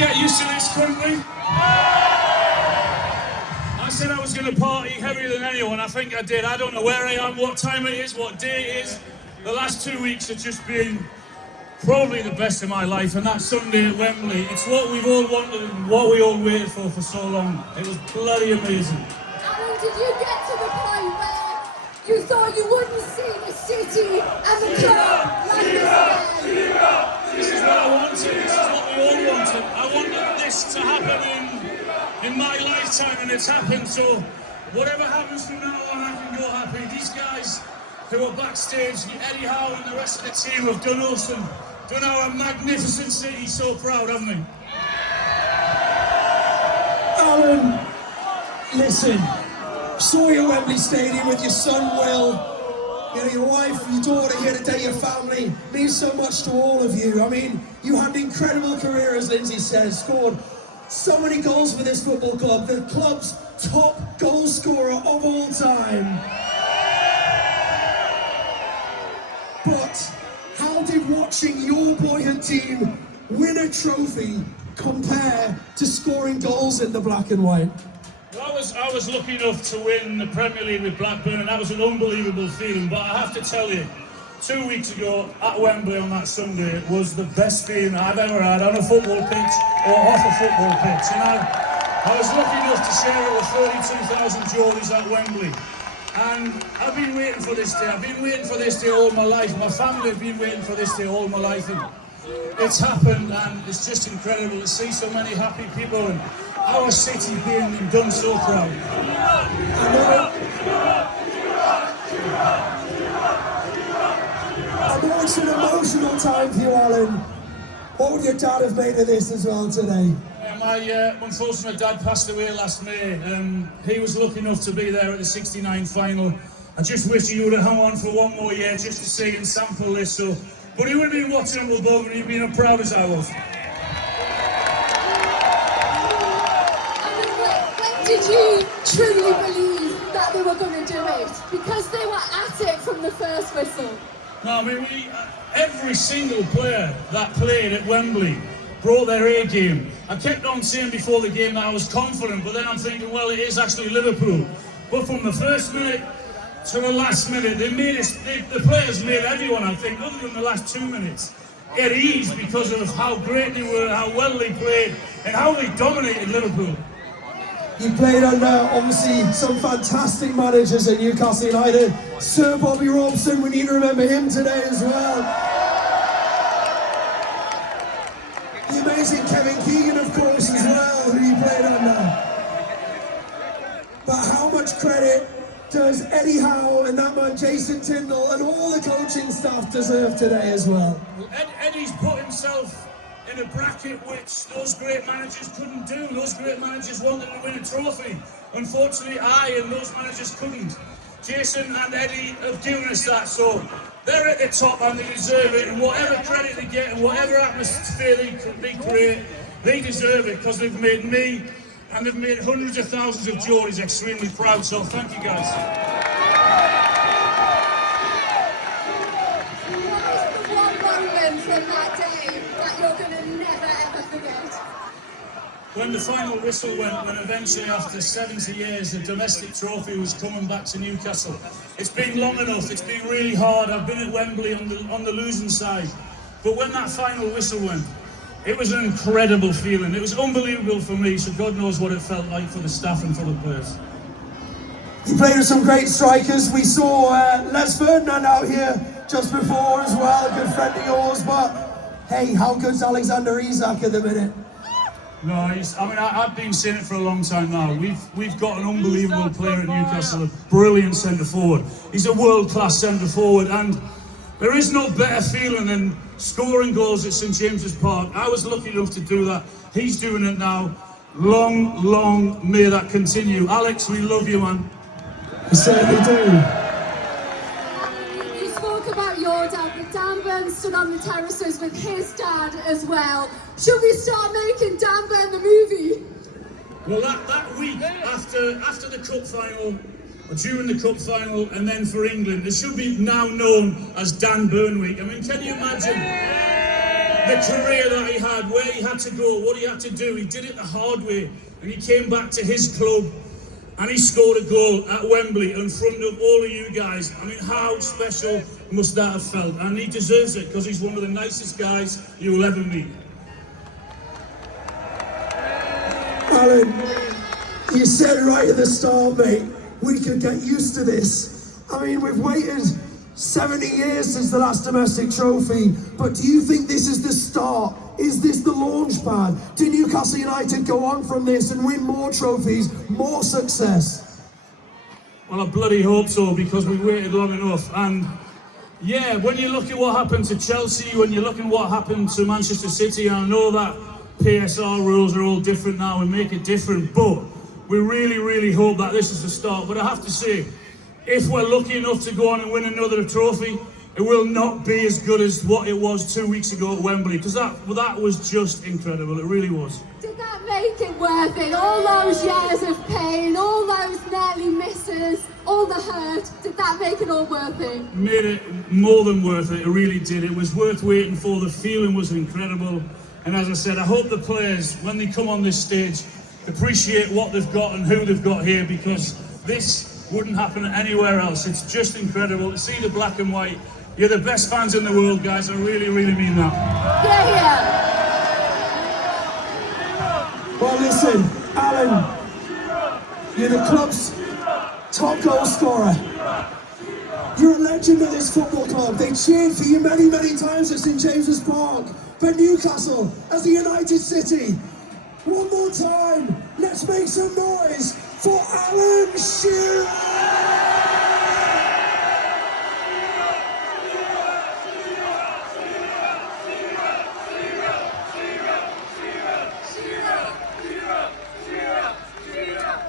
get used to this country? I said I was going to party heavier than anyone. I think I did. I don't know where I am, what time it is, what day it is. The last 2 weeks have just been probably the best of my life, and that Sunday at Wembley, it's what we've all wanted and what we all waited for so long. It was bloody amazing. Alan, did you get to the point where you thought you wouldn't see the city and the club like this again? This is what I wanted. This is what we all wanted. I wanted this to happen in my lifetime, and it's happened. So whatever happens from now on, I can go happy. These guys who are backstage, Eddie Howe and the rest of the team have done us and done our magnificent city so proud, haven't they? Alan, listen, saw you at Wembley Stadium with your son Will, you know, your wife, your daughter here today, your family, means so much to all of you. I mean, you had an incredible career, as Lindsay says, scored so many goals for this football club, the club's top goal scorer of all time. But how did watching your boyhood team win a trophy compare to scoring goals in the black and white? Well, I was lucky enough to win the Premier League with Blackburn, and that was an unbelievable feeling. But I have to tell you, 2 weeks ago at Wembley on that Sunday was the best feeling I've ever had on a football pitch or off a football pitch. And I was lucky enough to share it with 32,000 Geordies at Wembley. And I've been waiting for this day. I've been waiting for this day all my life. My family have been waiting for this day all my life. And it's happened, and it's just incredible to see so many happy people and our city being done so proud. I know it's an emotional time for you, Alan. What would your dad have made of this as well today? Unfortunately, my dad passed away last May. He was lucky enough to be there at the '69 final. I just wish he would have hung on for one more year just to see and sample this. But he would have been watching it above, and he'd been as proud as I was. When did you truly believe that they were going to do it? Because they were at it from the first whistle. No, I mean, every single player that played at Wembley brought their A game. I kept on saying before the game that I was confident, but then I'm thinking, well, it is actually Liverpool. But from the first minute to the last minute, the players made everyone, I think, other than the last 2 minutes, at ease because of how great they were, how well they played, and how they dominated Liverpool. You played under, obviously, some fantastic managers at Newcastle United. Sir Bobby Robson, we need to remember him today as well. The amazing Kevin Keegan, of course, as well, who you played under. But how much credit does Eddie Howe and that man Jason Tindall and all the coaching staff deserve today as well? Eddie's put himself in a bracket which those great managers couldn't do. Those great managers wanted to win a trophy. Unfortunately, I and those managers couldn't. Jason and Eddie have given us that, so they're at the top and they deserve it, and whatever credit they get and whatever atmosphere they create, they deserve it, because they've made me and they've made hundreds of thousands of Geordies extremely proud, so thank you guys. What is the one moment from that day that you're going to never ever forget? When the final whistle went, when eventually after 70 years the domestic trophy was coming back to Newcastle. It's been long enough, it's been really hard. I've been at Wembley on the losing side. But when that final whistle went, it was an incredible feeling. It was unbelievable for me, so God knows what it felt like for the staff and for the players. You played with some great strikers. We saw Les Ferdinand out here just before as well, a good friend of yours. But hey, how good's Alexander Isak at the minute? No, I've been saying it for a long time now. We've got an unbelievable player at Newcastle, a brilliant centre forward. He's a world-class centre forward, and there is no better feeling than scoring goals at St James's Park. I was lucky enough to do that. He's doing it now. Long, long may that continue. Alex, we love you, man. We certainly do. You spoke about your dad, but Dan Burn stood on the terraces with his dad as well. Should we start making Dan Burn the movie? Well, that week after the cup final, or during the cup final, and then for England, it should be now known as Dan Burn Week. I mean, can you imagine the career that he had, where he had to go, what he had to do. He did it the hard way, and he came back to his club and he scored a goal at Wembley in front of all of you guys. I mean, how special must that have felt? And he deserves it because he's one of the nicest guys you will ever meet. Alan, you said right at the start, mate, we could get used to this. I mean, we've waited 70 years since the last domestic trophy, but do you think this is the start? Is this the launch pad? Do Newcastle United go on from this and win more trophies, more success? Well, I bloody hope so, because we waited long enough. And yeah, when you look at what happened to Chelsea, when you look at what happened to Manchester City, and I know that PSR rules are all different now and make it different, but we really, really hope that this is the start. But I have to say, if we're lucky enough to go on and win another trophy, it will not be as good as what it was 2 weeks ago at Wembley, because that was just incredible. It really was. Did that make it worth it? All those years of pain, all those nearly misses, all the hurt, did that make it all worth it? Made it more than worth it. It really did. It was worth waiting for. The feeling was incredible. And as I said, I hope the players, when they come on this stage, appreciate what they've got and who they've got here, because this wouldn't happen anywhere else. It's just incredible to see the black and white. You're the best fans in the world, guys. I really, really mean that. Yeah. Well, listen, Alan, you're the club's top goal scorer. You're a legend of this football club. They cheered for you many, many times at St James's Park. But Newcastle, as a United City, one more time, let's make some noise for Alan Shearer!